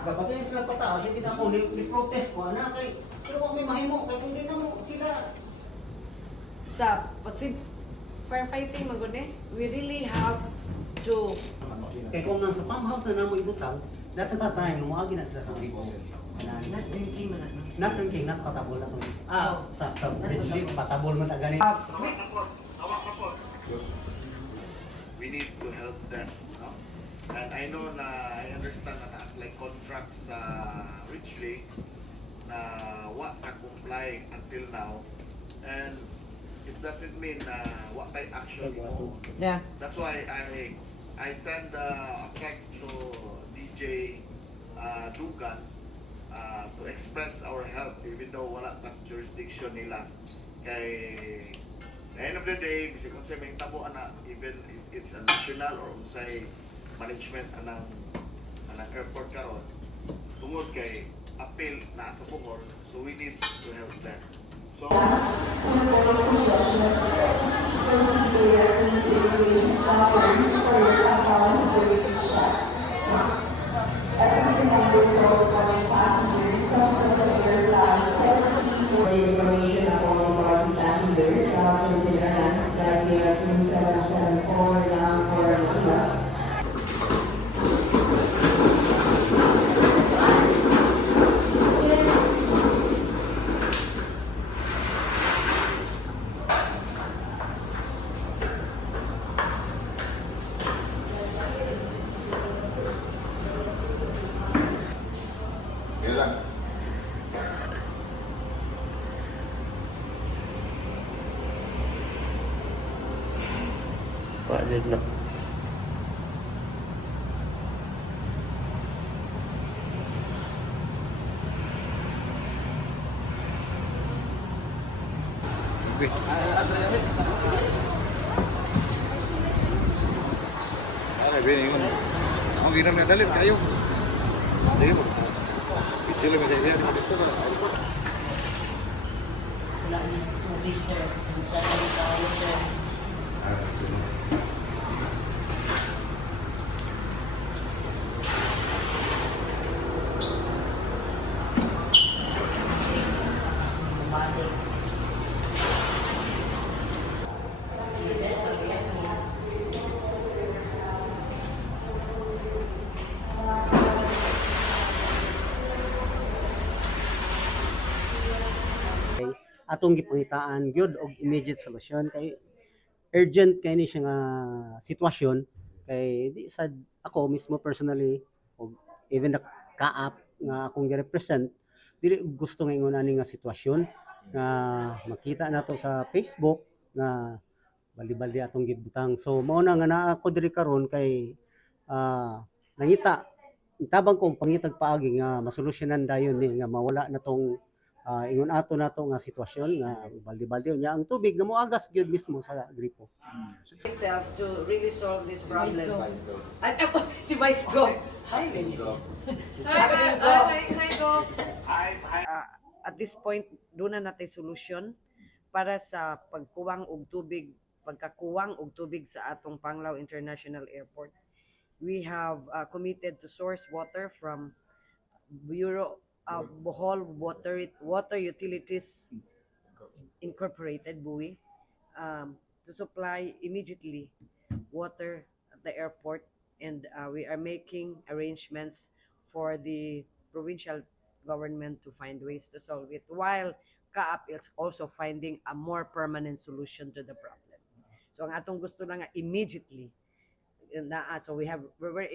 Kapag sila pataas, hindi na ako ni-protest ko, na kay, pero kung may mahimo, kay kung di na mo sila. Sa firefighting magone, we really have to Kay kung nang sa farmhouse na namo ibutang, that's at that time, umuagi na sila sa gripo. not drinking man ano. Not drinking, not patabol na to. Sa bridge leaf, patabol mo na ganit. We need to help them, no? And I know I understand na as like contracts sa Richley na wa ka comply until now, and it doesn't mean na wa kay action mo. Yeah. That's why I send a text to DJ Dugan to express our help even though wala tas jurisdiction nila kay at the end of the day bisig kung may tabo ana even if it's a national or unsay management anang airport karon tungod kay appeal na sa Bohol, so we need to help them. So information of all the board passengers to the hands that they are in 774 for Manila. yun lang. Wajib na. Ano, binigyan mo. Ang ginam na dalit kayo. Sige po. Video lang sa iya. Wala ni tubig sir, kasi masyadong tayo sir. Bumalik. Atong gipangitaan gyud og immediate solution kay urgent kay ni siya nga sitwasyon kay di sad ako mismo personally og even the kaap nga akong gi-represent dili gusto nga ingon ani nga sitwasyon nga makita nato sa Facebook nga bali-bali atong gibutang. So mao na nga naa ko diri karon kay nangita tabang kong pangitag paagi nga masolusyonan dayon ni nga mawala na tong ingon ato nato nga sitwasyon nga baldi-baldi nya ang tubig nga moagas gyud mismo sa gripo. Myself to really solve this problem. Si Vice Go. Hi, Benito. Hi, Go. At this point, doon na natin solution para sa pagkuwang og tubig, pagkakuwang og tubig sa atong Panglao International Airport. We have committed to source water from Bureau of Bohol Water Utilities Incorporated, BUI, to supply immediately water at the airport, and we are making arrangements for the provincial government to find ways to solve it, while CAAP is also finding a more permanent solution to the problem. So ang atong gusto lang nga immediately, so we were